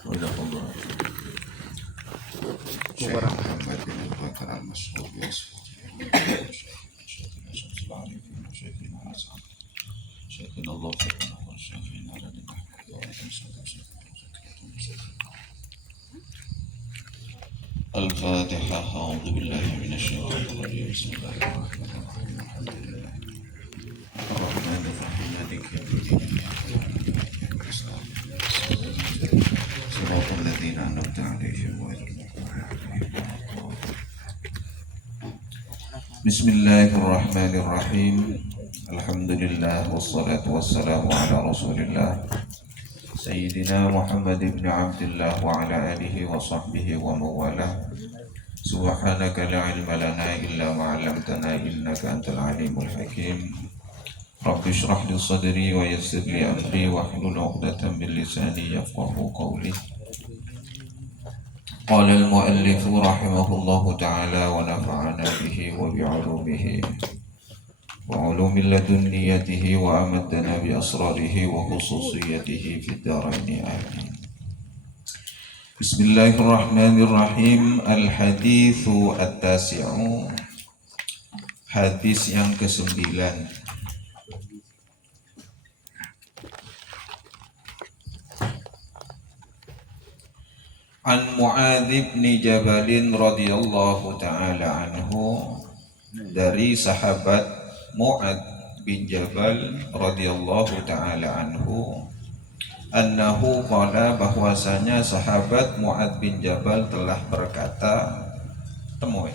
Jazakallah. Syekh Muhammad bin Abu Bakar al-Mas'ud Syekhina Allah subhanahu wa syekhina ladina Al-Fatihah. A'udzu billahi minasyaitonir rajim. Bismillahirrahmanirrahim. Alhamdulillah. Ar-Rahmanir Rahim. Maliki yaumiddin. Siratal ladzina an'amta 'alaihim ghairil maghdubi 'alaihim. Bismillahirrahmanirrahim. Alhamdulillah wassalatu wassalamu ala Rasulillah Sayyidina Muhammad ibn Abdullah wa ala alihi wa sahbihi wa mawalah. Subhanaka la ilma lana illa ma 'allamtana innaka antal alimul hakim. Rabbi shrah li sadri wa yassir li amri wa hlul 'uqdatam min lisani yafqahu qawli. Qala al-muallif rahimahullahu ta'ala wa nafa'ana bihi wa bi'ulumihi wa ulumi ladunniyatihi wa amadana bi asrarihi wa khususiyatihi fid dharain amin. Bismillahirrahmanirrahim. Al-hadithu at-tasi'u, hadis yang ke-9. An Mu'adz bin Jabal radhiyallahu ta'ala anhu, dari sahabat Mu'adz bin Jabal radhiyallahu ta'ala anhu, annahu qala, bahwasanya sahabat Mu'adz bin Jabal telah berkata, temui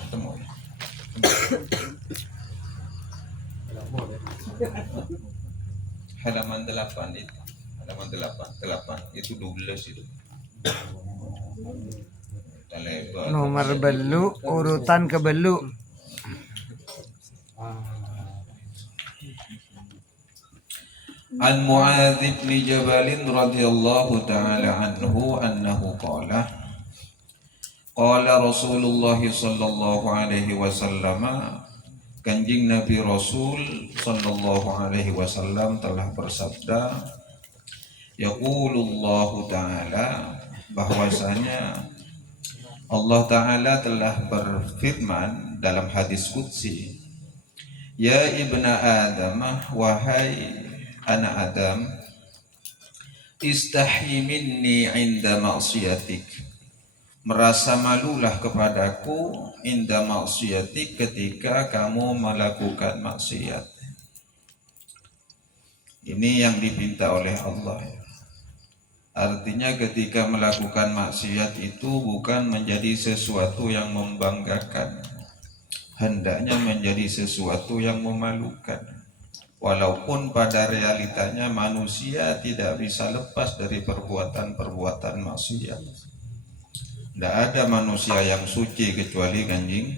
halaman 8 itu, halaman 8 itu 12 itu. Nomor belu, urutan ke belu. An Mu'adz bin Jabal radhiyallahu ta'ala anhu annahu qala Rasulullah sallallahu alaihi wasallam, Kanjeng Nabi Rasul sallallahu alaihi wasallam telah bersabda, yaqulullahu ta'ala, bahwasanya Allah Ta'ala telah berfirman dalam hadis qudsi, ya ibna Adam, wahai anak Adam, istahyi minni inda maksiatik, merasa malulah kepadaku inda maksiatik, ketika kamu melakukan maksiat. Ini yang dipinta oleh Allah. Artinya ketika melakukan maksiat itu bukan menjadi sesuatu yang membanggakan, hendaknya menjadi sesuatu yang memalukan. Walaupun pada realitanya manusia tidak bisa lepas dari perbuatan-perbuatan maksiat. Tidak ada manusia yang suci kecuali kanjeng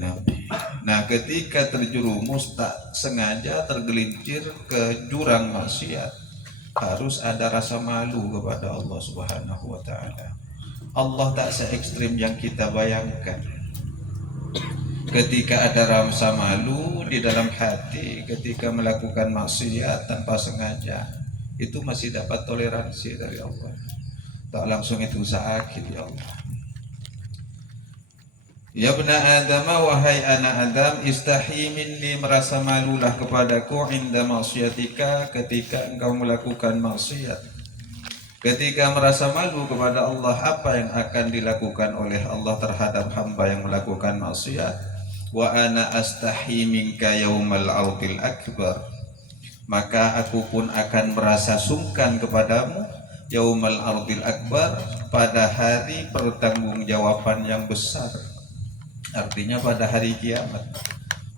Nabi. Nah, ketika terjerumus tak sengaja tergelincir ke jurang maksiat, harus ada rasa malu kepada Allah Subhanahu wa ta'ala. Allah tak se-ekstrim yang kita bayangkan. Ketika ada rasa malu di dalam hati ketika melakukan maksiat tanpa sengaja, itu masih dapat toleransi dari Allah. Tak langsung itu sakit, ya Allah. Ya bna Adam, wahai anak Adam, istahyi minni, merasa malulah kepadaku inda maksiatika, ketika engkau melakukan maksiat. Ketika merasa malu kepada Allah, apa yang akan dilakukan oleh Allah terhadap hamba yang melakukan maksiat? Wa ana astahyi minka yaumal ardil akbar, maka aku pun akan merasa sungkan kepadamu yaumal ardil akbar, pada hari pertanggungjawaban yang besar. Artinya pada hari kiamat.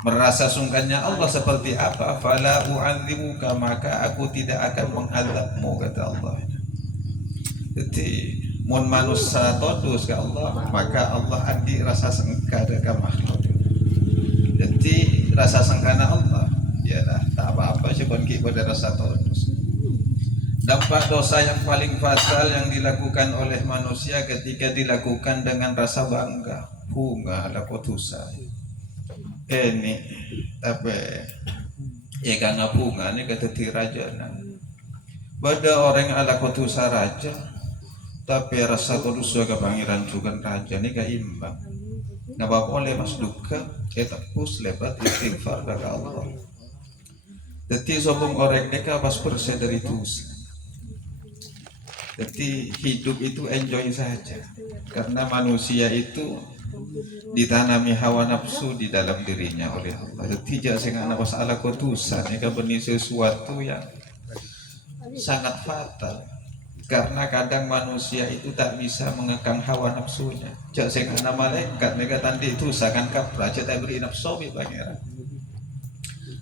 Merasa sungkannya Allah seperti apa? Fala u'adzibuka, maka aku tidak akan mengadabmu, kata Allah. Jadi mun manusia todus ke Allah, maka Allah adi rasa sengka dengan makhluk. Jadi rasa sengkana Allah, ya dah tak apa-apa sebab kita rasa todus. Dampak dosa yang paling fatal yang dilakukan oleh manusia ketika dilakukan dengan rasa bangga. Bunga ala kotusa. Ini tapi ya karena bunga ini kata tiraja. Pada orang ala kotusa raja, Tapi rasa dosa ke pangeran juga raja ni ka imbang. Napa boleh mas duka etapus lebat istighfar dari Allah. Jadi sobong orang neka pas bersih dari dosa. Jadi hidup itu enjoy saja. Karena manusia itu ditanami hawa nafsu di dalam dirinya oleh Allah. Jadi jangan sehingga pas ala kotusan neka benih sesuatu yang sangat fatal. Karena kadang manusia itu tak bisa mengekang hawa nafsunya. Jak sing ana malaikat mereka tandi itu sakan kapra tak beri nafsu bi pangeran.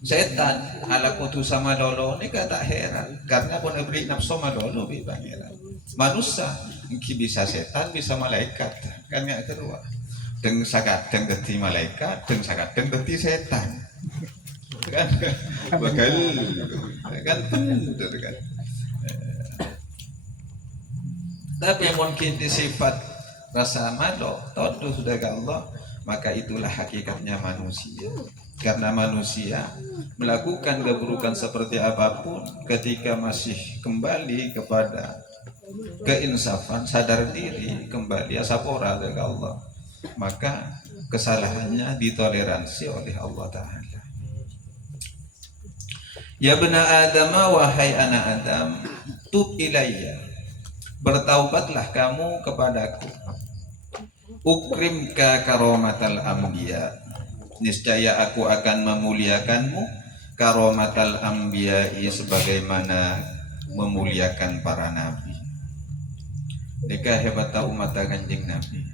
Setan ala kutu sama dolo ni tak heran karena pun beri nafsu sama dolo bi pangeran. Manusia mungkin bisa setan bisa malaikat kan enggak kedua. Deng sakadeng dadi malaikat, deng sakadeng dadi setan. Kan bakal kan bener kan. Tapi mungkin di sifat rasa malu, tahu sudah ke Allah, maka itulah hakikatnya manusia. Karena manusia melakukan keburukan seperti apapun ketika masih kembali kepada keinsafan, sadar diri, kembali asapora ke Allah, maka kesalahannya ditoleransi oleh Allah Ta'ala. Ya bena Adam, wahai anak Adam, tub ilayya, bertaubatlah kamu kepadaku. Ukrimka karomatal anbiya, niscaya aku akan memuliakanmu karomatal anbiya, sebagaimana memuliakan para nabi. Nika hebat umat kanjeng Nabi.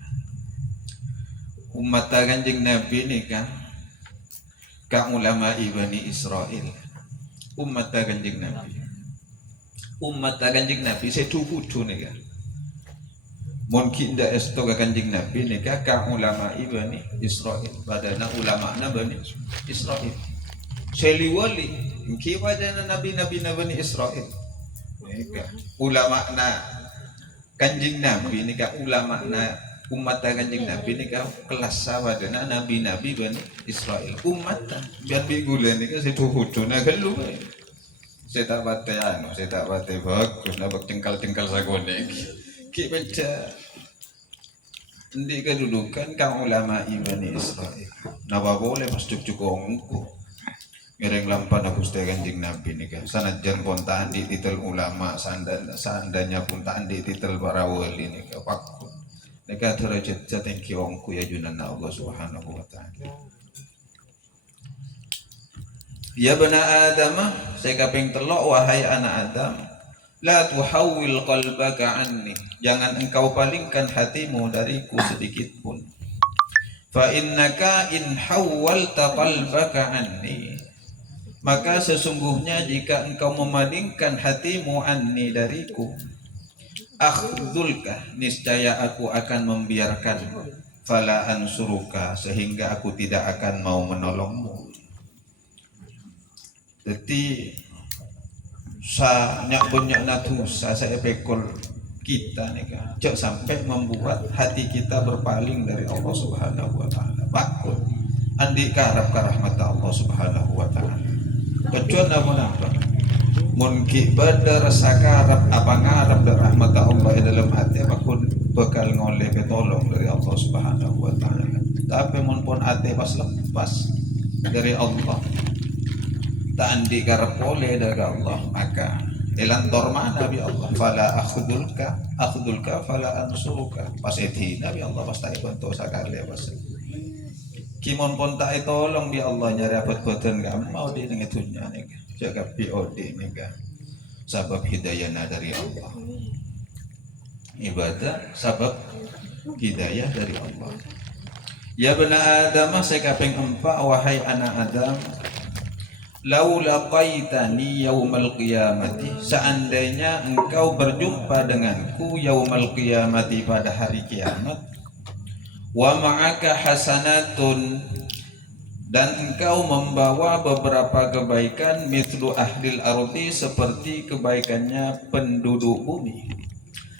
Umat kanjeng Nabi ini kan ka ulama Bani Israel. Umat kanjeng Nabi. Umat kanjeng Nabi setuju nih kan. Mungkin ndak esto kanjeng Nabi nih ka ulama Bani Israel. Padahal ulama Bani Israel. Seliwali mungkin pada nabi-nabi Bani Israel. Nika ulama kanjeng Nabi nih ka ulama umat kanjeng Nabi nih ka kelas sawadana nabi-nabi Bani Israel. Umat biar bigulen nih ka setuju nah gelu. Saya tak batai bagus, nak cengkal sagone. Ki baca, ndi kedudukan kang ulama Bani Israel. Napa boleh pas cucuk ongku. Ngereng lampan aku kanjeng Nabi ni kan. Sanajan pun tak andi titel ulama, seandainya pun tak andi titel para wali ni kan. Pakku. Nika derajat jatengki ongku ya junan Allah Subhanahu wa taala. Ya bena Adam, saya kaping telok wahai anak Adam, la tuhawil qalbaka anni, jangan engkau palingkan hatimu dariku sedikit pun. Fa innaka in hawwalta qalbaka anni, maka sesungguhnya jika engkau memalingkan hatimu anni dariku, akhdhulka, niscaya aku akan membiarkanmu, fala ansuruka, sehingga aku tidak akan mau menolongmu. Jadi banyak natusa saya pekol kita nih kan, jangan sampai membuat hati kita berpaling dari Allah Subhanahu wa taala. Bakul andi karab ka rahmat Allah Subhanahu wa taala. Kecuali apa? Mungkin pada rasa karab apa ngarap dari rahmat Allah dalam hati apapun bakal ngoleh ketolong dari Allah Subhanahu wa taala. Tapi pun hati pas lepas dari Allah, tak andi karep oleh dari Allah, maka elantor mana bi Allah, fala akhdulka fala ansuruka, pas eti nabi Allah pas tak bantu sakale pas kimon pun tak tolong bi Allah nyari apa boten gak mau di dengan dunia nih jaga BOD nih kan, sabab hidayahnya dari Allah, ibadah sabab hidayah dari Allah. Ya bena Adam, saya kaping 4 wahai anak Adam, lau laqaitani yaumal qiyamati, seandainya engkau berjumpa denganku yaumal qiyamati pada hari kiamat, wa ma'aka hasanatun, dan engkau membawa beberapa kebaikan, mithlu ahlil ardi, seperti kebaikannya penduduk bumi,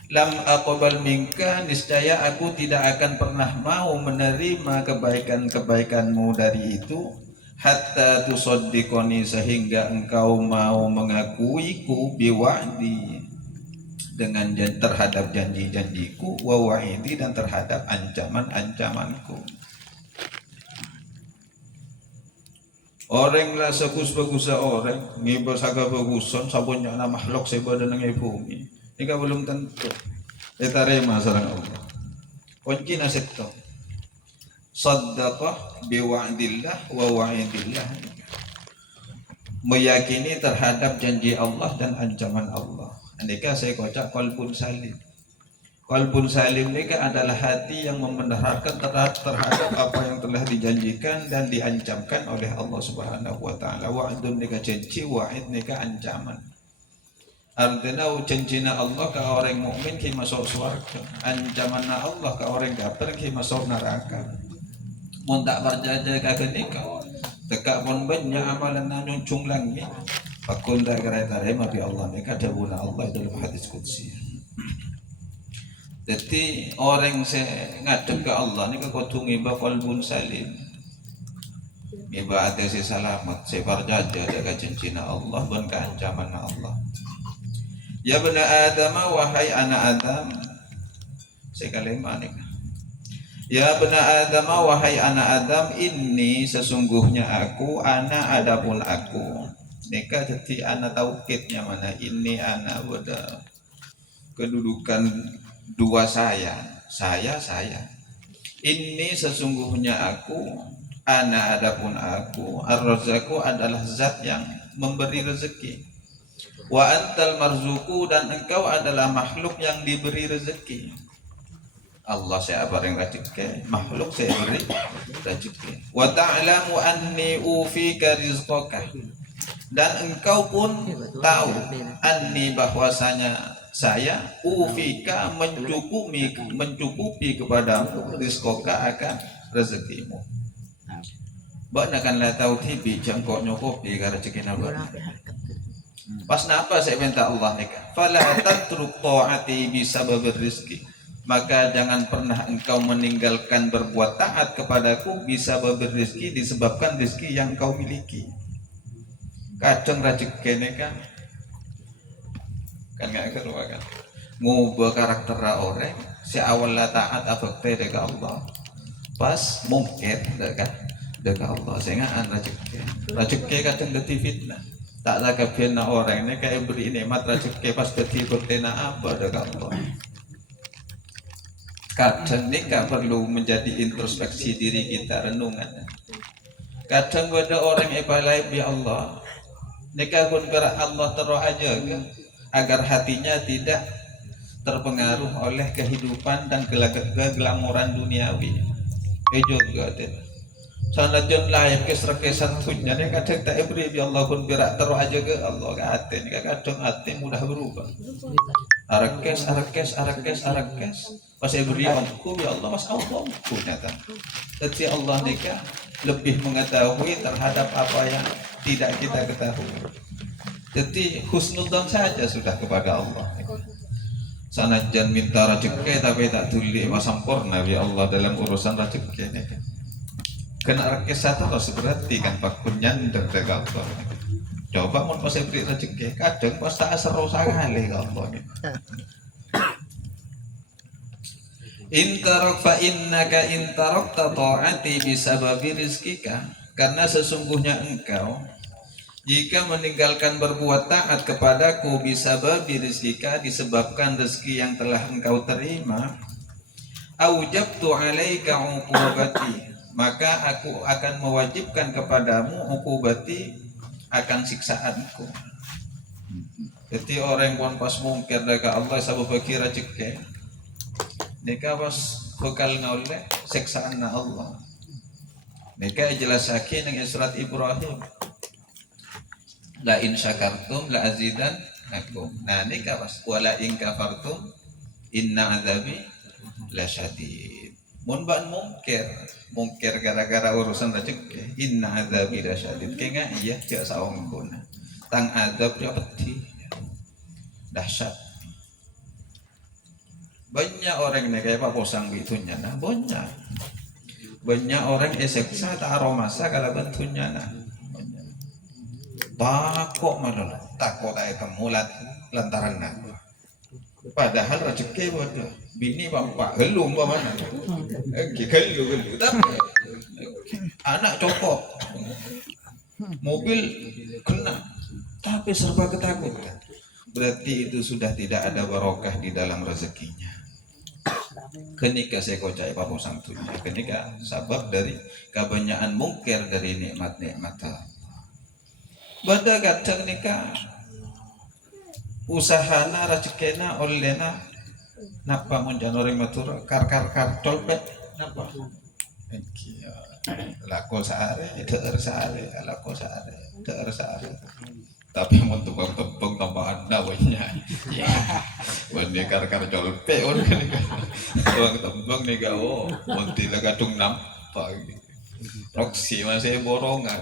lam aqbal minka, niscaya aku tidak akan pernah mau menerima kebaikan-kebaikanmu dari itu, hatta tusaddiqoni, sehingga engkau mau mengakuiku biwa'di, dengan terhadap janji-janjiku wa wa'idi dan terhadap ancaman-ancamanku. Orang lah sebagus orang ngibah saga bagusan sabunnya na makhluk sebada nang bumi. Ika belum tentu. Etarema sareng Allah. Kunci naseto. Saddaqah biwa'dillah wa wa'idillah. Meyakini terhadap janji Allah dan ancaman Allah. Andika saya kocak qalbun salim. Qalbun salim ini adalah hati yang membenarkan terhadap apa yang telah dijanjikan dan diancamkan oleh Allah Subhanahu wa taala. Wa'dun nika janji, wa'id nika ancaman. Artinya janjina Allah ke orang mukmin ki masuk surga. Ancaman Allah ke orang kafir ki masuk neraka. Mun tak percaya kagak nika. Tekak pun banyak amalan nanyung jumlahnya. Fakun tak kira tarema bi Allah nika dawuh Allah dalam hadis qudsi. Jadi orang saya ngadep ke Allah ni kudu ngibah qalbun salim. Ngibah hati si selamat, saya percaya jaga janjina Allah dan keancaman Allah. Ya bani Adam, wahai anak Adam. Saya kalimah ni. Ya bani Adam, wahai anak Adam, ini sesungguhnya aku, ana adapun aku. Nika jadi anak taukidnya mana ini anak pada kedudukan dua saya. Ini sesungguhnya aku, ana adapun aku, ar-razaqu adalah zat yang memberi rezeki. Wa antal marzuku dan engkau adalah makhluk yang diberi rezeki. Allah saya bareng rezeki, makhluk saya beri rezeki. Wa ta'lamu anni ufika rizqaka. Dan engkau pun tahu anni bahwasanya saya ufika mencukupi kepadamu rizqaka akan rezekimu. Banakanlah tahu tibi jangkok nyokopi gara rezeki nabana. Pas napa saya minta Allah nikah. Fala tatruk ta'ati bisababir rizki. Maka jangan pernah engkau meninggalkan berbuat taat kepadaku bisababir rizki disebabkan rizki yang kau miliki. Kadang rezeki ini kan nggak keluar kan. Ngubah karakter orang si awal lah taat abakti dekat Allah. Pas mungkin dekat Allah sehingga rezeki kadang dadi fitnah. Tak lagi bina orang ini kayak beri nikmat rezeki pas dadi bertena apa dekat Allah. Kadang ini gak perlu menjadi introspeksi diri kita renungan. Kadang ada orang yang balai bi Allah. Nikah pun gerak Allah terus aja kan? Agar hatinya tidak terpengaruh oleh kehidupan dan keglamoran duniawi. Juga deh. Sanajan lahir keserkesan punya ni kadang tak beri bi Allah pun gerak terus aja ke Allah kata ni kadang hati mudah berubah. Arakes pas beri aku ya Allah mas Allah punya kan. Jadi Allah nikah lebih mengetahui terhadap apa yang tidak kita ketahui. Jadi husnudzon saja sudah kepada Allah. Sanajan minta rezeki tapi tak tuli sempurna ya Allah dalam urusan rezeki ini. Kena rakes satu harus berarti kan pakunyan dan tegator. Coba mau pas beri rezeki kadang pas tak seru sekali Allah ini. Intarok fa innaka intarok ta'ati bisababi rizkika. Karena sesungguhnya engkau jika meninggalkan berbuat taat kepadaku bisababi rizkika disebabkan rezeki yang telah engkau terima, aujabtu alaika uqubati, maka aku akan mewajibkan kepadamu uqubati akan siksaanku. Jadi orang pun pas mungkir dekat Allah sabab bagi rezeki nika pas bakal ngoleh siksaan Allah. Nika jelas sakin dengan surat Ibrahim. La in syakartum la azidannakum. Nah nika pas wala in kafartum inna azabi lasyadid. Mun ban mungkir gara-gara urusan rezeki. Inna azabi lasyadid. Kenga iya jak saong guna. Tang azab dia peti. Dahsyat. Banyak orang ini kayak Pak Posang bitunya nah banyak orang eseksa tak aromasa kalau bentuknya nah takut malah takut ayat mulat lantaran nah Padahal rezeki bodoh. Bini bapak gelum mana? Gelu tapi anak copot, mobil kena, tapi serba ketakutan. Berarti itu sudah tidak ada barokah di dalam rezekinya. Kenika saya kocai papo santunya, kenika sabab dari kebanyakan mungkir dari nikmat-nikmat Allah. Bada gadang nikah usahana rezekina olehna napa menjanori matur kar colpet napa lakol saare deur saare lakol saare deur saare tapi mun tukang tebeng tambahan dawanya ya wani kar colpet on kan tukang tebeng nih gao mun tilagadung nampak proksi masih borongan.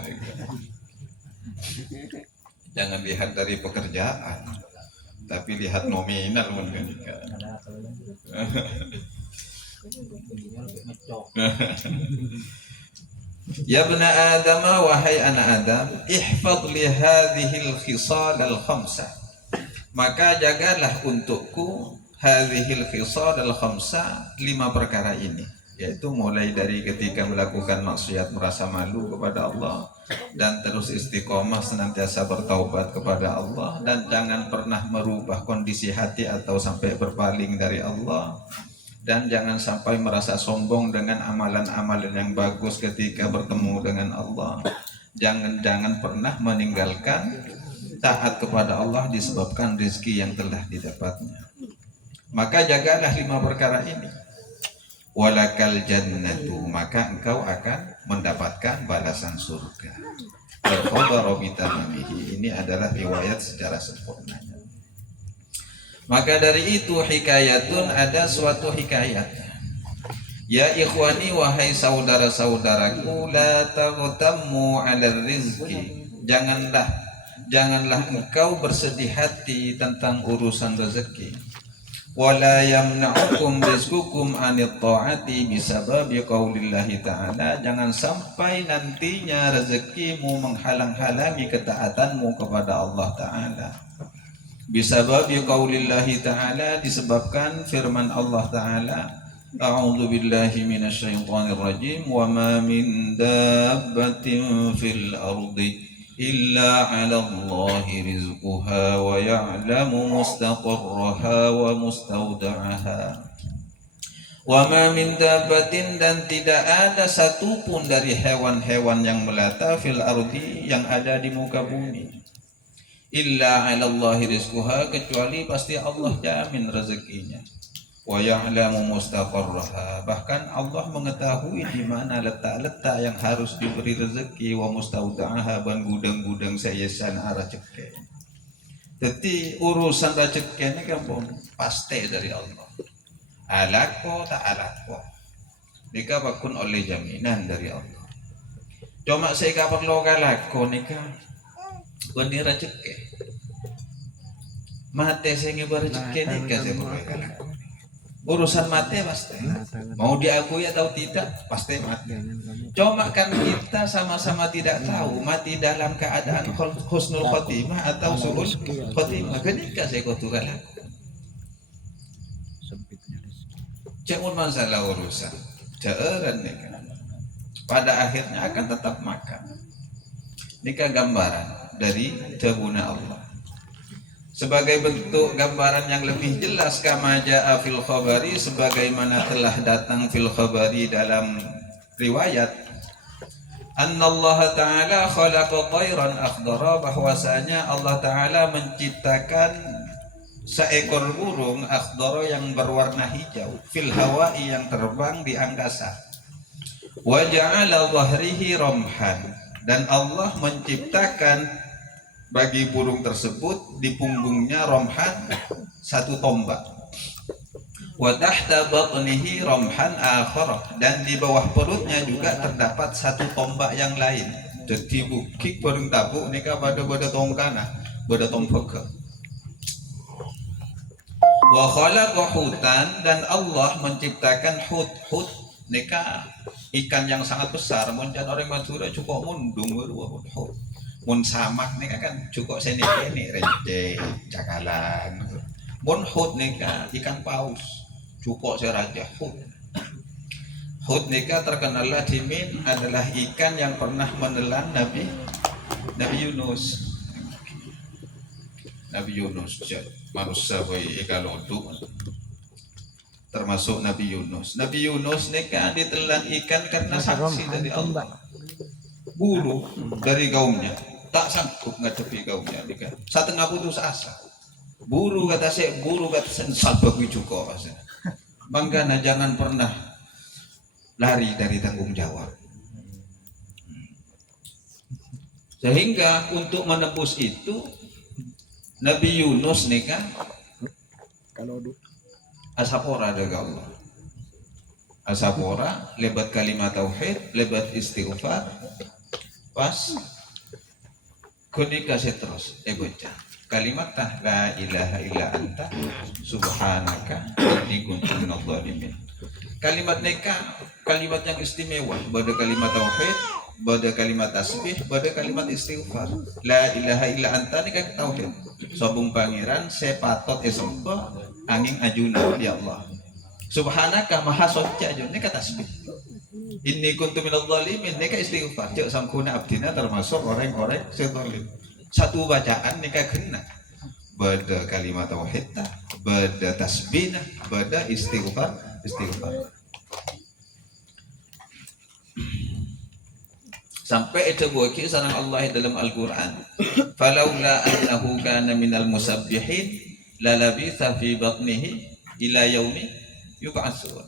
Jangan lihat dari pekerjaan, tapi lihat nominal mungkin. Ya bani Adam, wahai anak Adam, ihfad li hadhil khisal al khamsah. Maka jagalah untukku hadhil khisal al khamsah, 5 perkara ini, yaitu mulai dari ketika melakukan maksiat merasa malu kepada Allah, dan terus istiqomah senantiasa bertaubat kepada Allah, dan jangan pernah merubah kondisi hati atau sampai berpaling dari Allah, dan jangan sampai merasa sombong dengan amalan-amalan yang bagus ketika bertemu dengan Allah. Jangan pernah meninggalkan taat kepada Allah disebabkan rezeki yang telah didapatnya. Maka jagalah 5 perkara ini. Walakal jannatu, maka engkau akan mendapatkan balasan surga. Ini adalah riwayat secara sempurna. Maka dari itu hikayatun, ada suatu hikayat. Ya ikhwani, wahai saudara-saudaraku, la taghtammu 'alal rizqi. Janganlah engkau bersedih hati tentang urusan rezeki. Wala yamna'ukum rizqukum 'anit ta'ati bisababi qaulillahi ta'ala. Jangan sampai nantinya rezekimu menghalang-halangi ketaatanmu kepada Allah Ta'ala. Bisababi qaulillahi ta'ala, disebabkan firman Allah Ta'ala, a'udzu billahi minasyaitonir rajim, wa ma min dabbatin fil ardi illa 'ala Allahi rizquha wa ya'lamu mustaqarraha wa mustawda'aha. Wa ma min dabbatin, dan tidak ada satupun dari hewan-hewan yang melata fil ardi, yang ada di muka bumi, illa 'ala Allahi rizquha, kecuali pasti Allah jamin rezekinya. Wa ya'lamu mustaqarraha, bahkan Allah mengetahui di mana letak-letak yang harus diberi rezeki. Wa mustaudaha, dan gudang-gudang sayesan rezeki. Jadi urusan rezeki ini kan pasti dari Allah. Alako tak alako, nikah bakun oleh jaminan dari Allah. Cuma saya kapan lo kalako nikah bani rezeki. Mate saya ngibar rezeki nikah saya kalako. Urusan mati pasti, mau diakui atau tidak pasti mati. Cuma kan kita sama-sama tidak tahu mati dalam keadaan husnul khotimah atau su'ul khotimah. Ketika saya koturan aku, jangan masalah urusan jauran nikah, pada akhirnya akan tetap makan. Nikah gambaran dari jabuna Allah. Sebagai bentuk gambaran yang lebih jelas, kama jaa fil khabari, sebagaimana telah datang fil khabari dalam riwayat, annallaha ta'ala khalaqa thayran akhdara, bahwasanya Allah Ta'ala menciptakan seekor burung akhdara yang berwarna hijau, fil hawa'i, yang terbang di angkasa. Wa ja'ala dhahrihi ramhan, dan Allah menciptakan bagi burung tersebut di punggungnya romhan, 1 tombak. Wa tahta batnihi romhan akhar, dan di bawah perutnya juga terdapat 1 tombak yang lain. Jadi bukik bareng tabuk nikah pada tongkana, pada tombak. Wa khalaqa hutan, dan Allah menciptakan hut nikah ikan yang sangat besar. Muncan orang Madura cukup mundung baru hut. Mun samak nih kan cukup seni ini receh cakalang Mun hut nika ikan paus, cukup saya raja hut. Hut nika terkenallah Timin adalah ikan yang pernah menelan Nabi Yunus. Nabi Yunus manusia ikan loduk termasuk Nabi Yunus. Nabi Yunus nika ditelan ikan karena saksi dari Allah. Buru dari kaumnya tak sanggup ngadepi kaumnya nika. Setengah putus asa. Buru kata saya salbawi juga. Manggana jangan pernah lari dari tanggung jawab. Sehingga untuk menembus itu Nabi Yunus nih kan Kalau asapora daga Allah. Asapora lebat kalimat tauhid, lebat istighfar. Pas kuni kasih terus baca kalimat tah la ilaha illa anta subhanaka inni kuntu minadh dhalimin. Kalimat nikah kalimat yang istimewa, pada kalimat tauhid, pada kalimat tasbih, pada kalimat istighfar. La ilaha illa anta nikah tauhid. Sobung pangeran sepatot esempa angin ajuna ya Allah. Subhanaka maha suci ajun nikah tasbih. Inni kuntu minadh dhalimin nikah istighfar. Cek samkuna abdina termasuk orang-orang zalim. Satu bacaan nikah kena. Pada kalimat tauhid, pada tasbih, pada istighfar. Sampai itu buki sarang Allah dalam Al-Quran. Falaula annahu kana minal musabbihin lalabitha fi batnihi ila yaumi yub'atsun.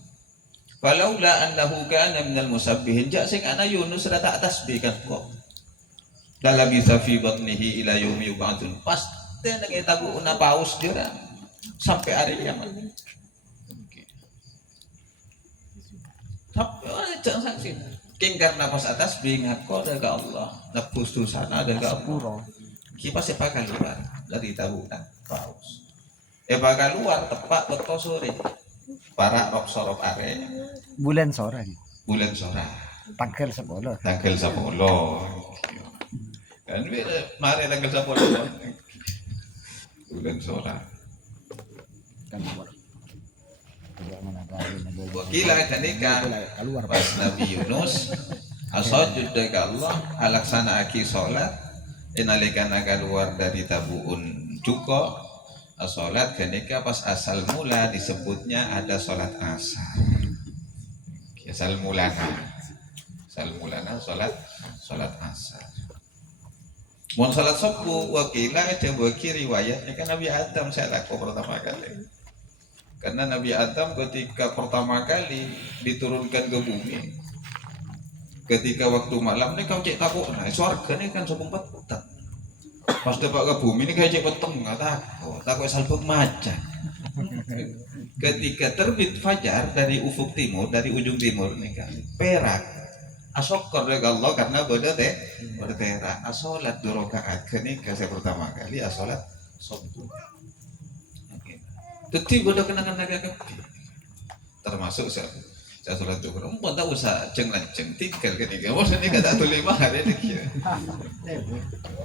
Falaula annahu kana minal musabbihin jak sing ana Yunus ra tak tasbih kan kok. Lalabitha fi batnihi ila yaumi yub'atsun. Pasti nang itabu una paus jera sampai hari kiamat. Sampai orang jangan saksi. King karena pas atas bingat kok daga Allah, nebus dosana daga Allah. Kipas sepa keluar dari tabukan paus. Bakal keluar tepat betul sore. Para rok sorop are. bulan sore. Bulan sore. Tanggal 10. Tanggal 10. Kan mari tanggal 10. Bulan sore. Wakila kanika pas Nabi Yunus asojud daga Allah alaksana aki sholat inalikan keluar dari tabuun cuko sholat kanika pas asal mula disebutnya ada sholat asar. Asal mulana sholat asar. Mau sholat subuh wakila ada bagi riwayatnya kan Nabi Adam saya laku pertama kali. Karena Nabi Adam ketika pertama kali diturunkan ke bumi, ketika waktu malam ini kau cek takut, nah suarga ini kan sebung petang. Pas dapat ke bumi ini kayak cek petang, nggak takut salbuk macan. Ketika terbit fajar dari ufuk timur, dari ujung timur ini kan perak. Asokor dari Allah karena berterak. Asolat 2 rakaat, ketika saya pertama kali asolat subuh. Tetapi bodoh kenangan naga termasuk saya sholat duhur. Mumpun tak usah ceng tinggal ketika. Maksudnya kata tu 5 hari ni kira.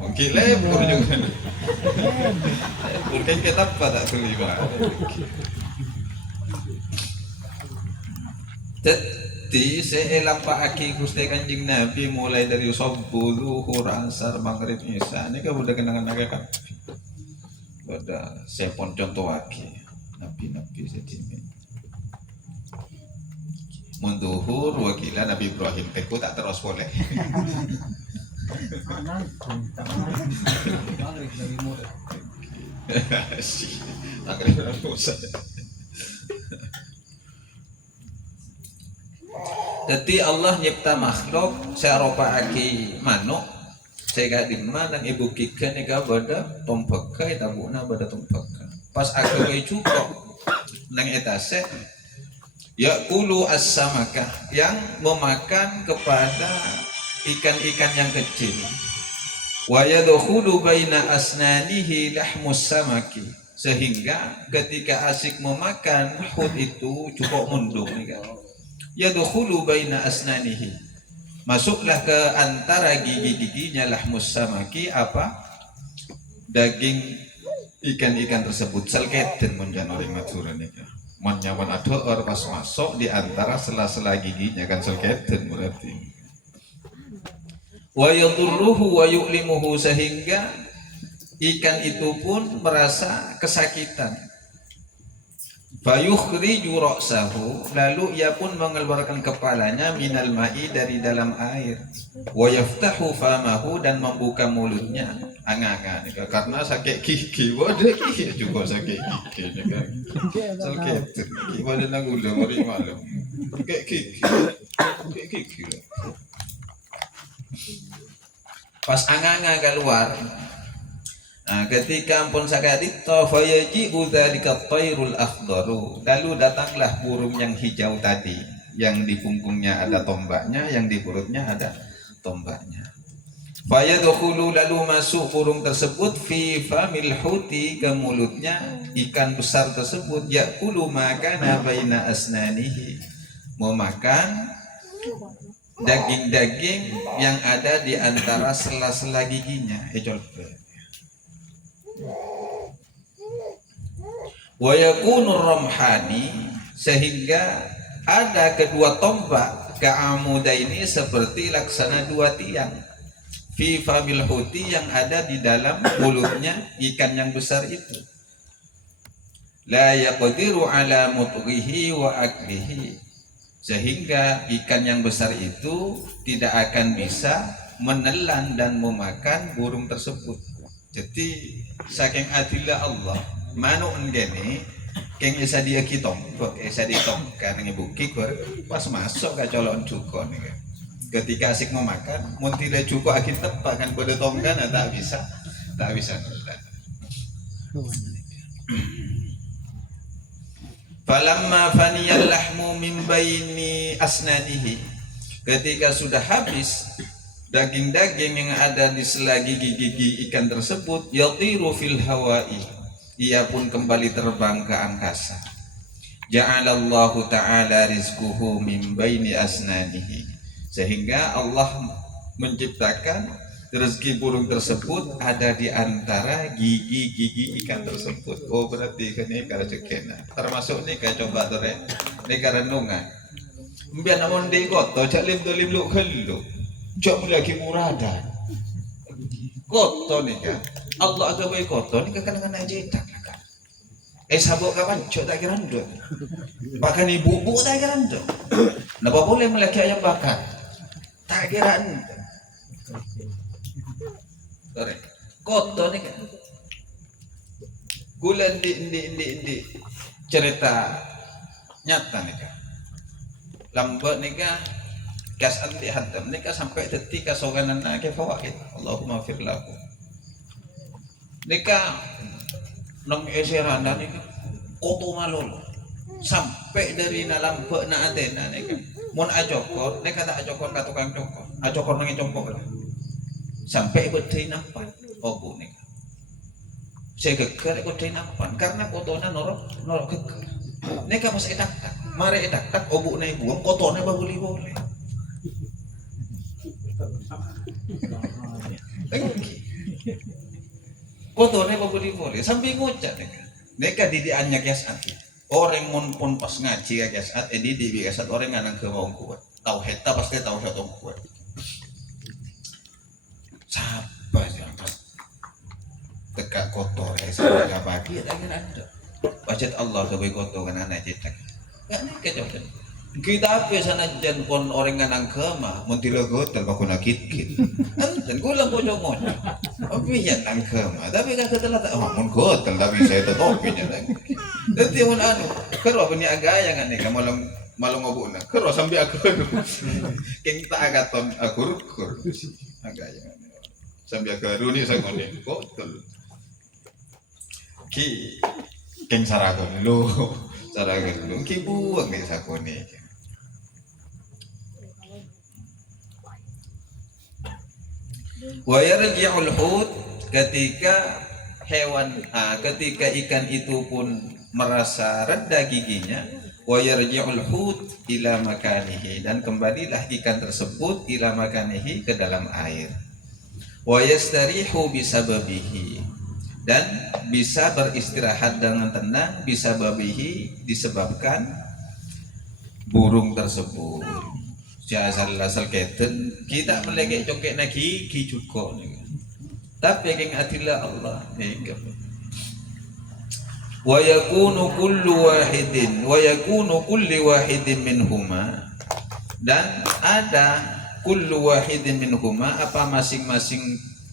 Mungkin lebur juga. Mungkin kita apa tak tu 5 hari. Jadi saya lampak aki Gusti Kanjeng Nabi mulai dari subuh, zuhur, asar, maghrib, isya. Ini kan bodoh kenangan naga Pada saya pun contoh aki. Nabi sedimen. Munduhur wakila Nabi Ibrahim teku tak terus boleh. Jadi Allah nyipta makhluk serupa aki manuk sehingga di mana ibu kika ni pada tompeka tabuna pada tompeka. Pas aku cukup nang etase yaqulu as-samaka yang memakan kepada ikan-ikan yang kecil wa yadkhulu baina asnanihi lahmus samaki sehingga ketika asik memakan hut itu cukup mundung nih kan yadkhulu baina asnanihi masuklah ke antara gigi-giginya lahmus samaki apa daging ikan-ikan tersebut selketen menjan oleh maturan nika. Menyawan ador pas masuk di antara sela-sela giginya kan selketen berarti. Wa yadurruhu wa yu'limuhu, sehingga ikan itu pun merasa kesakitan. Fayukhriju ra'sahu, lalu ia pun mengeluarkan kepalanya minal ma'i, dari dalam air. Wa yaftahu famahu, dan membuka mulutnya. Anganga karena sakit gigi, wadah gigi juga sakit gigi kan. Sakit gigi wadah nagulah mari malam. Sakit gigi. Pas anganga keluar, nah, ketika ampun sakit itu fayaji udzalika tairul akhdaru, lalu datanglah burung yang hijau tadi, yang di punggungnya ada tombaknya, yang di perutnya ada tombaknya. Fayadkhulu, lalu masuk burung tersebut fi famil huti, ke mulutnya ikan besar tersebut, yakulu makana baina asnanihi, mau makan daging-daging yang ada di antara sela-sela giginya. Wa yakunur ramhani, sehingga ada kedua tombak ka'amuda ini seperti laksana dua tiang fi famil huti, yang ada di dalam mulutnya ikan yang besar itu. La yaqdiru ala mutghihi wa aklihi, sehingga ikan yang besar itu tidak akan bisa menelan dan memakan burung tersebut. Jadi saking adillah Allah, manuk ngene keng isa dia kitom, isa ditom karena ngebuki pas masuk ke colon cuko nih. Ketika asik memakan, mun tidak cukup akhir tepak kan pada tongkan, tak bisa nelan. Falamma faniyal lahmu min baini asnanihi, ketika sudah habis daging-daging yang ada di sela gigi-gigi ikan tersebut, yatiru fil hawai, ia pun kembali terbang ke angkasa. Ja'alallahu ta'ala rizquhu min baini asnanihi, sehingga Allah menciptakan rezeki burung tersebut ada di antara gigi-gigi ikan tersebut. Oh, berarti kan ini kalau cekena termasuk nih kayak coba tuh ini karena nungan biar namun di koto cak lim lu kelu cak lagi muradan koto nih kan Allah agak baik koto nih kadang-kadang aja tak kan sabuk kapan cak tak kira ndo bahkan ibu tak kira ndo napa boleh melaki ayam bakar tak kira ndo koto nih kan gulan di cerita nyata nih kan lambat nih kan gas anti hantam nih kan sampai detik kasoganan ke fawaid Allahumma firlahu nih kan nong eseranda nih kan koto malolo sampai dari lambat na atena nih kan mon ajokor nih kata ajokor katukang cokor ajokor nang congkok lah sampai berdiri nampan obu nih saya geger berdiri nampan karena kotonya norok geger nih pas edak tak mari edak tak obu nih buang kotonya boleh kotonya boleh sampai ngocak nih didiannya kiasat orang pun pas ngaji kiasat di kiasat orang nganang ke bawang kuat tauhid pasti tauhid orang kuat siapa sih pas tegak kotor saya nggak pagi lagi ada budget Allah kebaik kotor kan anak cetak nggak nih kecocokan kita apa sana jan pon orang nganang kema mentira kotor baku nakit dan gulang kocok tapi ya nang kema tapi kan setelah tak mun kotor tapi saya tetopin lagi nanti mun anu kero punya agaya kan nih kamu malu ngobuk nak kero sambil aku keng tak agaton akur agaya sambil keruni sangone kotel ki keng saragon lu ki buang ke sakone wa yarji'ul hut, ketika ikan itu pun merasa reda giginya, wa yarji'ul hut ila makanihi, dan kembalilah ikan tersebut ila makanihi ke dalam air. Wa yastarihu bisababihi, dan bisa beristirahat dengan tenang, bisa babihi disebabkan burung tersebut. Asal keten kita melege cokek naki ki cukup nih. Tapi yang atilah Allah nih. Wa yakunu kulli wahidin minhuma, dan ada kullu wahidin minhuma, apa masing-masing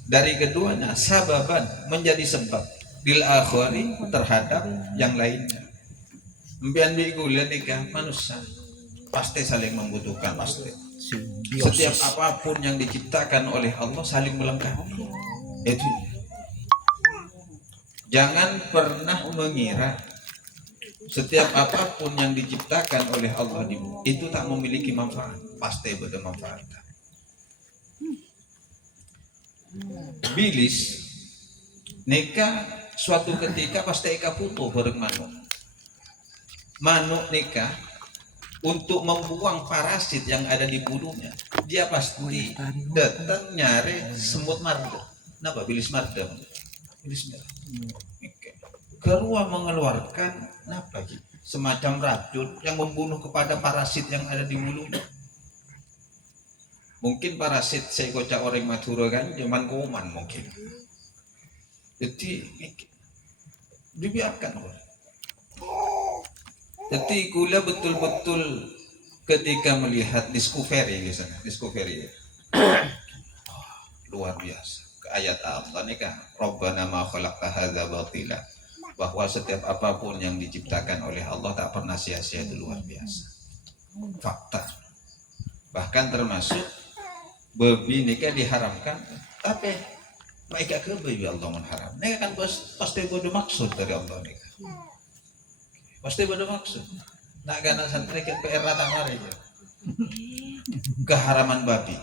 dari keduanya, sababan menjadi sebab bil akhari terhadap yang lainnya. Mbian bigulan nikah manusia pasti saling membutuhkan, pasti. Setiap apapun yang diciptakan oleh Allah saling melengkapi. Itu. Jangan pernah mengira setiap apapun yang diciptakan oleh Allah itu tak memiliki manfaat. Pasti bermanfaat. Bilis nikah suatu ketika pasti ika putuh bareng manuk. Manuk nikah untuk membuang parasit yang ada di bulunya, dia pasti datang nyari semut marda. Kenapa bilis marda? Bilis marda. Keluar mengeluarkan apa gitu? Semacam racun yang membunuh kepada parasit yang ada di bulunya. Mungkin parasit saya kocak orang Madura kan zaman kuman mungkin. Jadi dibiarkan. Jadi gula betul-betul ketika melihat Discovery di sana, Discovery luar biasa. Ayat Allah nih kan, Rabbana ma khalaqta hadza batila, bahwa setiap apapun yang diciptakan oleh Allah tak pernah sia-sia, itu luar biasa. Fakta. Bahkan termasuk babi nikah diharamkan, tapi mereka ke babi Allah mengharam. Ini kan pasti bodoh maksud dari Allah nikah. Pasti pada maksud. Nak gana santri ke PR rata mari. Keharaman babi.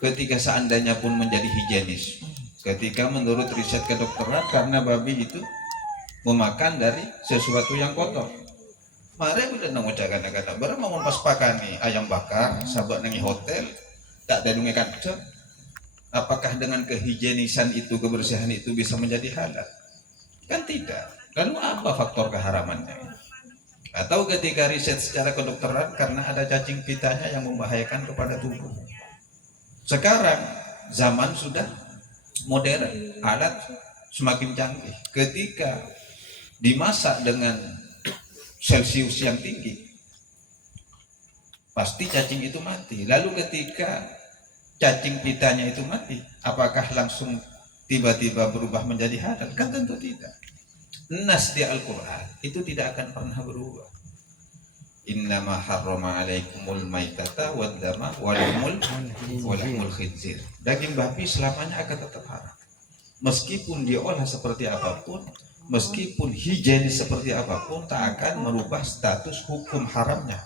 Ketika seandainya pun menjadi higienis. Ketika menurut riset kedokteran, karena babi itu memakan dari sesuatu yang kotor. Mari udah nang ucapan kata barang mau pas pakani ayam bakar, sahabat nengi hotel, tak ada dungekan. Apakah dengan kehigienisan itu, kebersihan itu bisa menjadi halal? Kan tidak. Lalu apa faktor keharamannya? Atau ketika riset secara kedokteran karena ada cacing pitanya yang membahayakan kepada tubuh. Sekarang zaman sudah modern, alat semakin canggih. Ketika dimasak dengan Celsius yang tinggi, pasti cacing itu mati. Lalu ketika cacing pitanya itu mati, apakah langsung tiba-tiba berubah menjadi halal? Kan tentu tidak. Nas di Al-Quran itu tidak akan pernah berubah. Innama harrama alaikumul maitata waddama walahmul khinzir. Daging babi selamanya akan tetap haram. Meskipun diolah seperti apapun, meskipun higienis seperti apapun, tak akan merubah status hukum haramnya.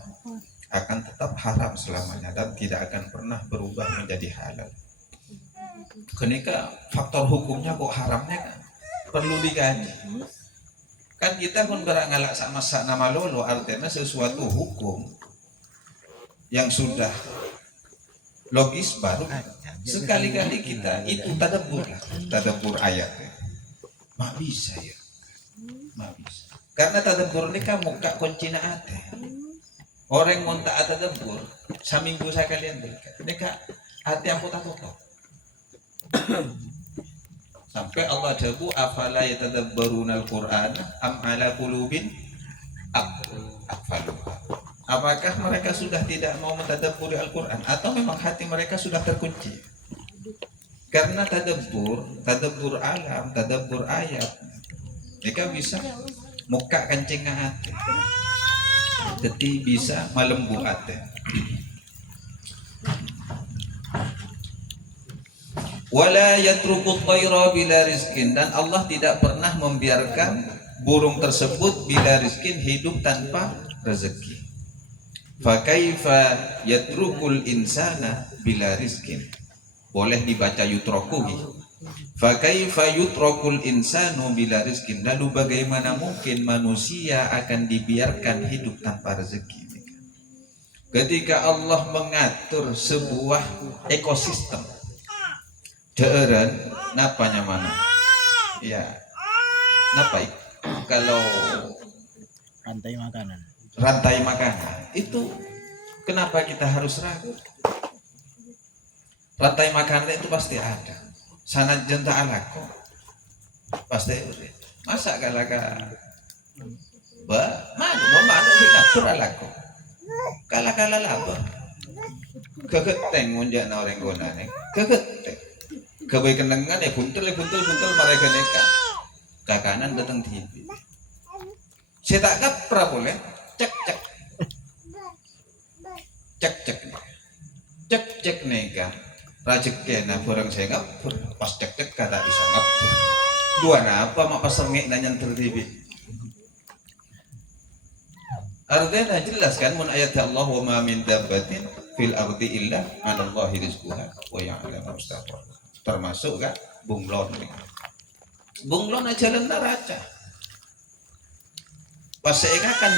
Akan tetap haram selamanya dan tidak akan pernah berubah menjadi halal. Ketika faktor hukumnya kok haramnya kan perlu dikaji. Kan kita pun berangalak sama nama lolo, artinya sesuatu hukum yang sudah logis baru sekali-kali kita itu tadabbur ayat. Mak bisa ya, mak bisa. Karena tadabbur ini kan muka kunci ate. Orang mau tak tadabbur, saminggu saya kalian berikan. Ini kak hati aku tak tutup. Sampai Allah jabu afala yatadabbaruna al-Qur'an am ala qulubin aqfaluha. Apakah mereka sudah tidak mau mentadabburi Al-Qur'an atau memang hati mereka sudah terkunci? Karena tadabbur alam, tadabbur ayat, mereka bisa muka kencing hati. Jadi bisa melembu hati. Wala yatrukut tayra bila rizkin, dan Allah tidak pernah membiarkan burung tersebut bila rizkin hidup tanpa rezeki. Fa kaifa yatrukul insana bila rizkin, boleh dibaca yutrokuhi. Fa kaifa yutrakul insanu bila rizkin, lalu bagaimana mungkin manusia akan dibiarkan hidup tanpa rezeki? Ketika Allah mengatur sebuah ekosistem, Deren, napanya mana? Ya, kenapa kalau Rantai makanan. rantai makanan itu kenapa kita harus ragu? Rantai makanan itu pasti ada. Sanad jenta alako pasti urip. Masa kalaka mana mau manuk hikatur alako. Kala-kala laba. Kegeteng munjak na orang gonane. Kegeteng. Gawai kenengan ya buntul mereka neka. Kakanan datang TV. Saya tak kapra boleh. Cek neka. Rajek na barang saya ngapur. Pas cek kata bisa ngapur. Dua apa mak pasang ngek nanya TV. Artinya jelas kan mun ayat Allah wa ma min dabbatin fil ardi illa 'ala Allahi rizquha wa ya'lamu mustaqarraha. Termasuk kan bunglon. Bunglon aja jalan neraca. Pas saya kan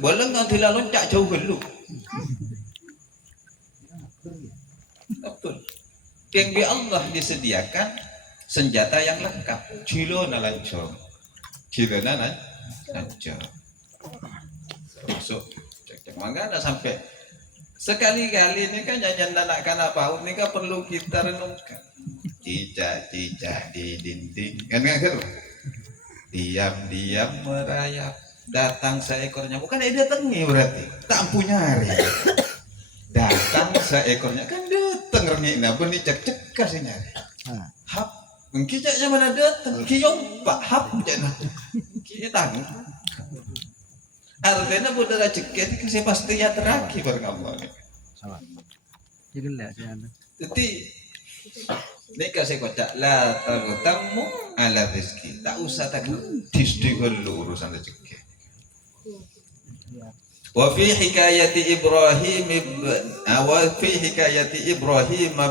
bolong nanti loncat jauh dulu. Betul. Yang Allah disediakan senjata yang lengkap. Cilona lancong. Cilona lancong. Masuk cek mangga ada sampai sekali-kali ini kan jajan anak kanak paut ini kan perlu kita renungkan. Cicak di dinding kan nggak diam merayap datang seekornya bukan datangi berarti tak punya hari datang seekornya kan datang rengik nah benih cek kasih nyari hap kicaknya mana datang kiyom pak hap jangan kita tanggung. Artinya budak rezeki itu saya pasti ya terakhir berkawan. Sama. Jelas ya. Jadi ini kasih kocak la tamu ala rezeki. Tak usah tak disdi dulu urusan rezeki. Wa fi hikayati Ibrahim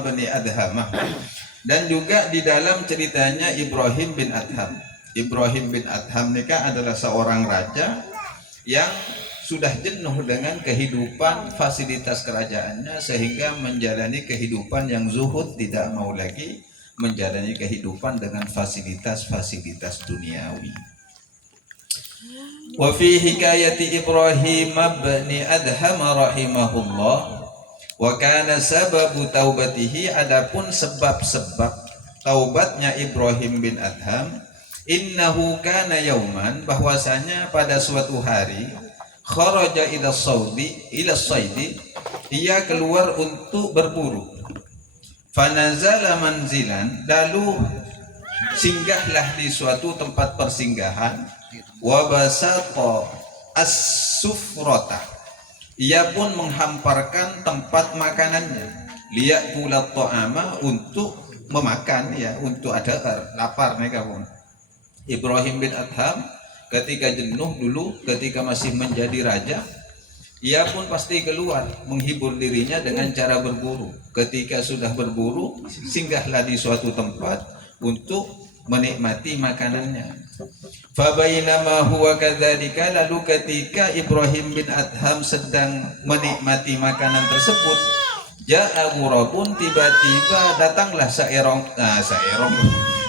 bin Adham. Dan juga di dalam ceritanya Ibrahim bin Adham. Ibrahim bin Adham nikah adalah seorang raja yang sudah jenuh dengan kehidupan fasilitas kerajaannya sehingga menjalani kehidupan yang zuhud, tidak mau lagi menjalani kehidupan dengan fasilitas-fasilitas duniawi. Wa fi hikayati Ibrahim bin Adham rahimahullah wa kana sababu taubatihi, adapun sebab-sebab taubatnya Ibrahim bin Adham, innahu kana yauman, bahwasanya pada suatu hari, kharaja ila saidi, ia keluar untuk berburu. Fanazala manzilan, lalu singgahlah di suatu tempat persinggahan. Wa basata as-sufrata, ia pun menghamparkan tempat makanannya. Liya'kula ta'ama, untuk memakan ya, untuk ada lapar mereka pun. Ibrahim bin Adham ketika jenuh dulu ketika masih menjadi raja, ia pun pasti keluar menghibur dirinya dengan cara berburu. Ketika sudah berburu, singgahlah di suatu tempat untuk menikmati makanannya. Fabainama huwa kadzalika, lalu ketika Ibrahim bin Adham sedang menikmati makanan tersebut, ja'a ghurabun, tiba-tiba datanglah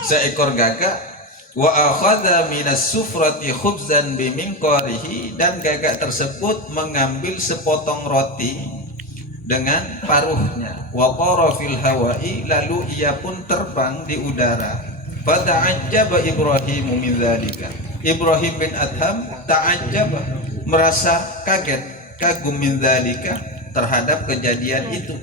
seekor gagak. Wa akhadha minas sufrati khubzan biminqarihi, dan gagak tersebut mengambil sepotong roti dengan paruhnya. Wa qara fil hawai, lalu ia pun terbang di udara. Fata'ajjaba Ibrahim min dzalika, Ibrahim bin Adham ta'ajjaba, merasa kaget, kagum min dzalika, terhadap kejadian itu.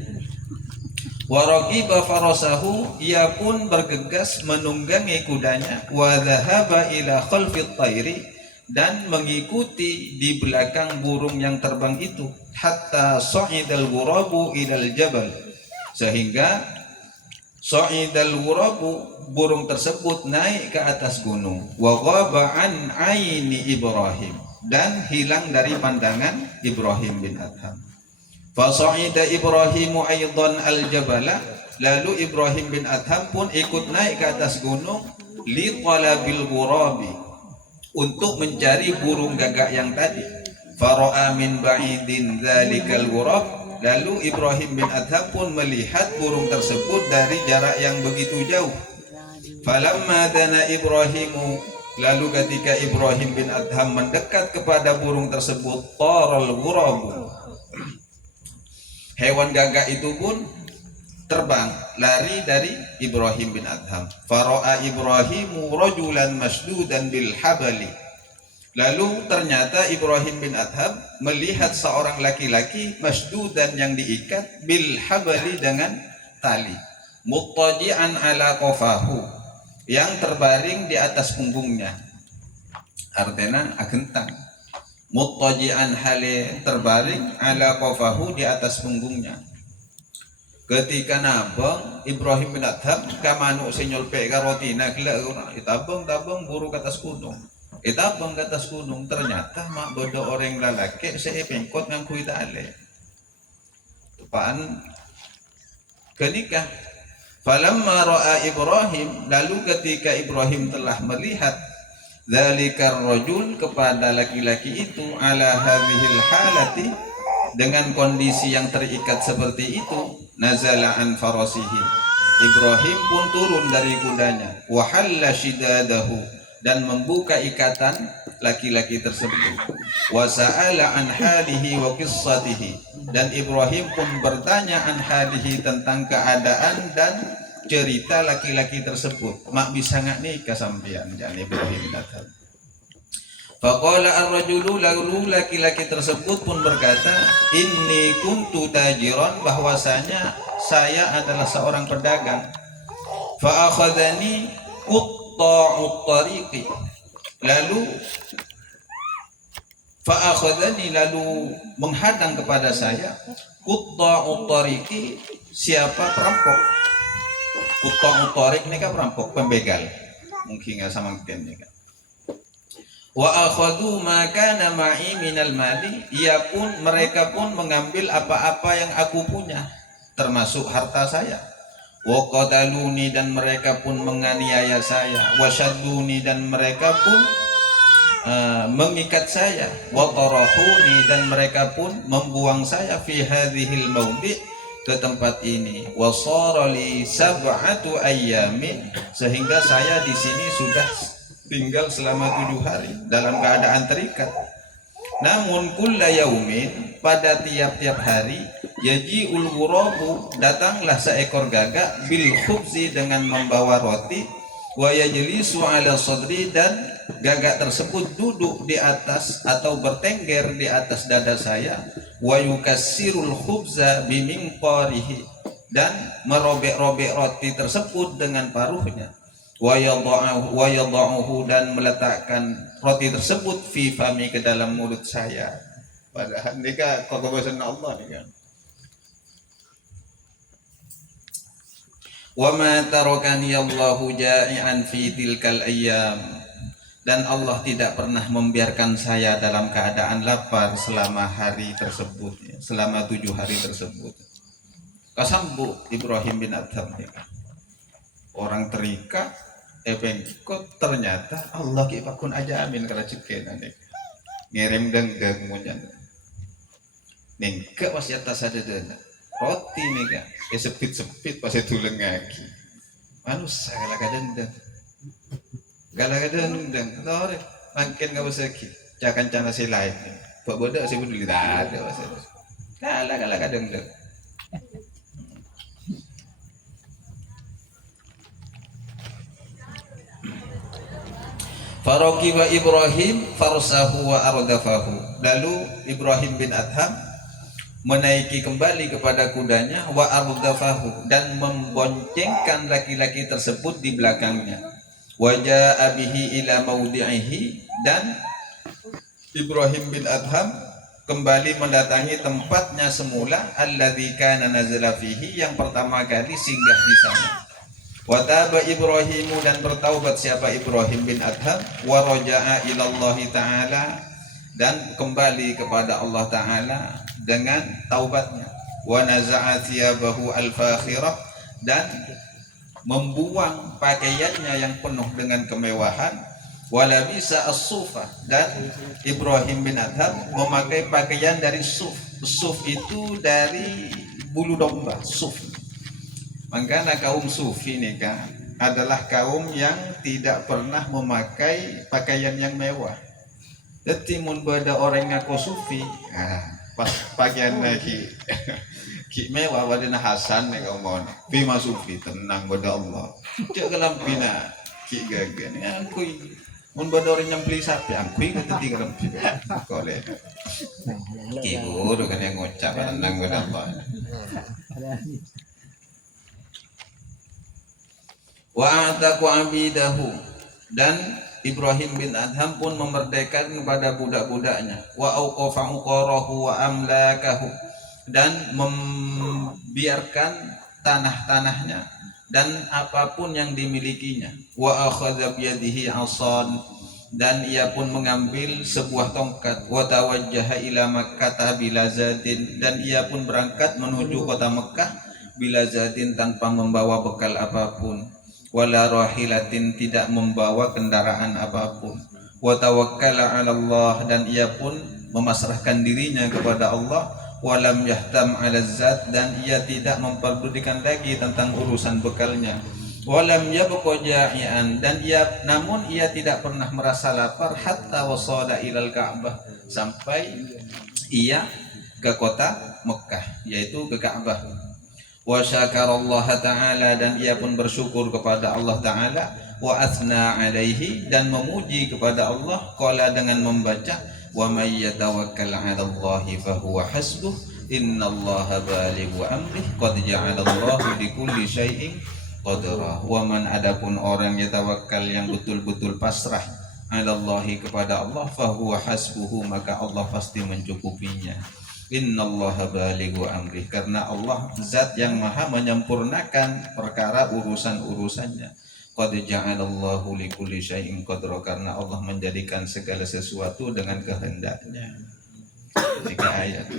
Waraqiba farasahu, ia pun bergegas menunggangi kudanya. Wa dhahaba ila khalfit tayri, dan mengikuti di belakang burung yang terbang itu. Hatta sa'idal ghurabu ilal jabal, sehingga sa'idal ghurabu, burung tersebut naik ke atas gunung. Wa ghaba an aini Ibrahim, dan hilang dari pandangan Ibrahim bin Adham. Fasa'ida Ibrahimu aidan al-jabala, lalu Ibrahim bin Adham pun ikut naik ke atas gunung, li talabil ghurabi, untuk mencari burung gagak yang tadi. Fara'a min ba'idin dzalikal ghurab, lalu Ibrahim bin Adham pun melihat burung tersebut dari jarak yang begitu jauh. Falamma dana Ibrahimu, lalu ketika Ibrahim bin Adham mendekat kepada burung tersebut, taral ghurabu, hewan gagak itu pun terbang lari dari Ibrahim bin Adham. Fara'a Ibrahimu rajulan masdudan bil habali, lalu ternyata Ibrahim bin Adham melihat seorang laki-laki masdudan yang diikat bil habali dengan tali, muttaji'an ala qafahu, yang terbaring di atas punggungnya, artinya agentang. Muttaji'an hale terbaring ala qafahu di atas punggungnya. Ketika nabang Ibrahim bin Adham kamanu senyol pe karotina gila tabang buru ke atas gunung. Itabang ke atas gunung, ternyata mak bodo orang lalaki seepengkot ngangku itale. Tepaan kenikah. Falamma ra'a Ibrahim, lalu ketika Ibrahim telah melihat dzalikar rajul, kepada laki-laki itu, ala hadhil halati, dengan kondisi yang terikat seperti itu, nazala an farasihi, Ibrahim pun turun dari kudanya, wa halla shidadahu, dan membuka ikatan laki-laki tersebut, wa sa'ala an halihi wa qissatihi, dan Ibrahim pun bertanya an halihi, tentang keadaan dan cerita laki-laki tersebut. Mak bisa nggak nikah sampean, jangan Ibrahim datang. Faqala ar-rajulu, lalu laki-laki tersebut pun berkata, inni kuntu tajiran, bahwasanya saya adalah seorang pedagang. Fa akhadhani qutta'ut tariqi, lalu fa akhadhani, lalu menghadang kepada saya, qutta'ut tariqi, siapa perampok. Qutta'ut tariq ini kan perampok, pembegal, mungkin nggak sama mungkin ini kan. Wa akhadhu ma kana ma'i minal mali, mereka pun mengambil apa-apa yang aku punya, termasuk harta saya. Wa qataluni, dan mereka pun menganiaya saya. Wa shadduni, dan mereka pun mengikat saya. Wa tarahuni, dan mereka pun membuang saya fi hadhil maudi, ke tempat ini. Wa sara li sab'atu ayyamin, sehingga saya di sini sudah tinggal selama 7 hari dalam keadaan terikat. Namun kulla yaumin, pada tiap-tiap hari, yaji'ul ghurabu, datanglah seekor gagak, bil khubzi, dengan membawa roti, wa yajlisu ala sadri, dan gagak tersebut duduk di atas atau bertengger di atas dada saya, wa yukassirul khubza biminqarihi, dan merobek-robek roti tersebut dengan paruhnya, wa yadha'uhu, dan meletakkan roti tersebut fi fami, ke dalam mulut saya. Padahal nikah kebebasan Allah nih kan. Wa ma tarakani Allahu ja'ian fi tilkal ayyam, dan Allah tidak pernah membiarkan saya dalam keadaan lapar selama hari tersebut, selama 7 hari tersebut. Kasambu Ibrahim bin Adham, orang terikat kok ternyata Allah ki pakun aja amin kala ceken ane ngirim dengdeng munyan ning ke wasiat tasada dana roti nih kan sepit-sepit pas tuleng ngaki manusia gala dendeng tore makin enggak bisa ki cakan cana si lain kok bodoh sih peduli ada wasiat gala dendeng. Faraqiba Ibrahim farsahu wa ardafahu, lalu Ibrahim bin Adham menaiki kembali kepada kudanya, wa ardafahu, dan memboncengkan laki-laki tersebut di belakangnya, wa jaa bihi ila maudi'ihi, dan Ibrahim bin Adham kembali mendatangi tempatnya semula, alladzi kana nazala fihi, yang pertama kali singgah di sana. Wataba Ibrahimu, dan bertaubat siapa Ibrahim bin Adham, wa raja'a ilallahi ta'ala, dan kembali kepada Allah Ta'ala dengan taubatnya, wa naza'a thiyabahu al-fakhirah, dan membuang pakaiannya yang penuh dengan kemewahan, wa labisa as-sufa, dan Ibrahim bin Adham memakai pakaian dari suf. Suf itu dari bulu domba, suf. Makanya kaum sufi nih kan adalah kaum yang tidak pernah memakai pakaian yang mewah. Jadi mun bada orang ngaku sufi, pas pakaian lagi ki mewah wadana Hasan nih kamu mau Bima sufi tenang bada Allah. Cek kelam pina ki gagan ya aku mun bada orang yang beli sapi aku kata tiga kelam kole. Ibu kan yang ngucap tenang bada Allah. Wa ataku abidahu, dan Ibrahim bin Adham pun memerdekakan kepada budak-budaknya. Wa auqafa uqarahu wa amlakahu, dan membiarkan tanah-tanahnya dan apapun yang dimilikinya. Wa akhadha biyadihi 'asan, dan ia pun mengambil sebuah tongkat. Wa tawajjaha ila Makkah bila zadin, dan ia pun berangkat menuju kota Mekah bila zadin tanpa membawa bekal apapun. Wala rahilatin, tidak membawa kendaraan apapun. Wa tawakkala 'ala Allah, dan ia pun memasrahkan dirinya kepada Allah. Walam yahtam 'ala zat, dan ia tidak memperdulikan lagi tentang urusan bekalnya. Walam yabqa ja'ian, dan namun ia tidak pernah merasa lapar hatta wasala ilal Ka'bah, sampai ia ke kota Mekah, yaitu ke Ka'bah. Wa syakarallaha ta'ala, dan ia pun bersyukur kepada Allah ta'ala. Wa athna alaihi, dan memuji kepada Allah. Qala, dengan membaca wa may yatawakkal 'ala Allahi fahuwa hasbuh innallaha balighu amrih qad ja'alallahu likulli syai'in qadra. Wa man, adapun orang yatawakkal yang betul-betul pasrah 'ala Allahi, kepada Allah, fahuwa hasbuhu, maka Allah pasti mencukupinya. Innallaha balighu amrih, karena Allah zat yang maha menyempurnakan perkara urusan-urusannya. Qad ja'alallahu likulli syai'in qadra, karena Allah menjadikan segala sesuatu dengan kehendaknya. Tiga ayat.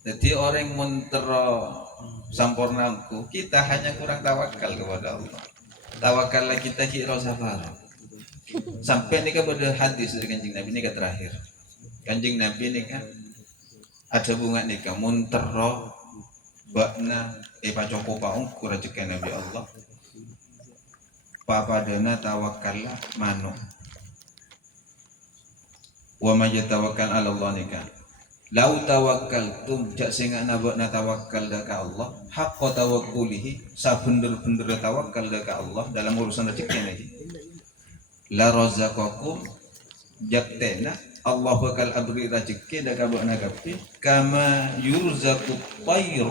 Jadi orang muntero sampurnaku, kita hanya kurang tawakal kepada Allah. Tawakallah kita kira sabar. Sampai ini kepada hadis dari Kanjeng Nabi, ini ke terakhir. Kanjeng Nabi ini kan ada bunga nikah muntero bakna pacoko paung kurajekan Nabi Allah papadana tawakkallah manu wa may yatawakkal 'ala Allah nikah lau tawakkaltum jak sing ana bakna tawakkal ka Allah haqqa tawakkulihi, sabener-bener tawakkal ka Allah dalam urusan rezeki niki, la razaqakum jaktena Allah bakal abri rezeki dak kabana kapi kama yurzaqut tayr,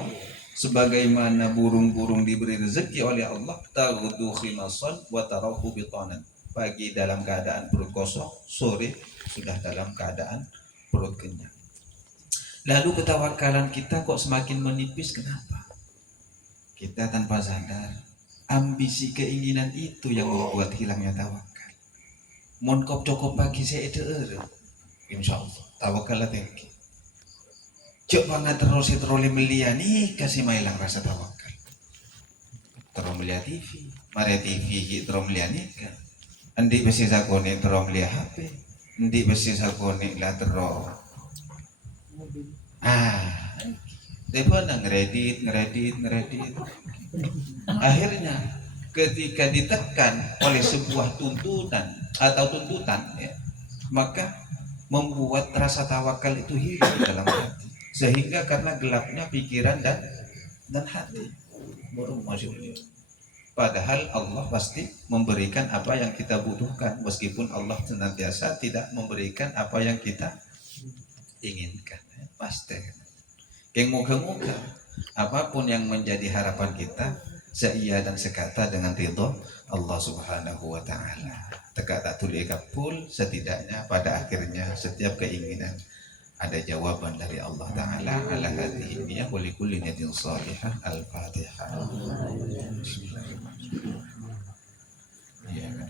sebagaimana burung-burung diberi rezeki oleh Allah, taghdu khimasan wa tarahu bitanan, pagi dalam keadaan perut kosong, sore sudah dalam keadaan perut kenyang. Lalu ketawakalan kita kok semakin menipis, kenapa? Kita tanpa sadar ambisi keinginan itu yang membuat hilangnya tawakal. Mon kop cukup pagi saya ede, insyaallah tawakal tinggi. Cuk banget terus meliani kasih mailang rasa tawakal. Terus melihat TV, mari TV terus meliani kan. Andi besi sakone terus melihat HP, andi besi sakone lah terus. Telepon ngeredit. Akhirnya ketika ditekan oleh sebuah tuntutan ya, maka membuat rasa tawakal itu hilang dalam hati, sehingga karena gelapnya pikiran dan hati baru masuk. Padahal Allah pasti memberikan apa yang kita butuhkan, meskipun Allah senantiasa tidak memberikan apa yang kita inginkan, pasti. Yang moga-moga apapun yang menjadi harapan kita seia dan sekata dengan ridho Allah Subhanahu wa taala. Tegak tak tuli kapul, setidaknya pada akhirnya setiap keinginan ada jawaban dari Allah taala. Ala hadhihi niyyah wa likulli niyatin shalihah. Al-Fatihah. Bismillahirrahmanirrahim.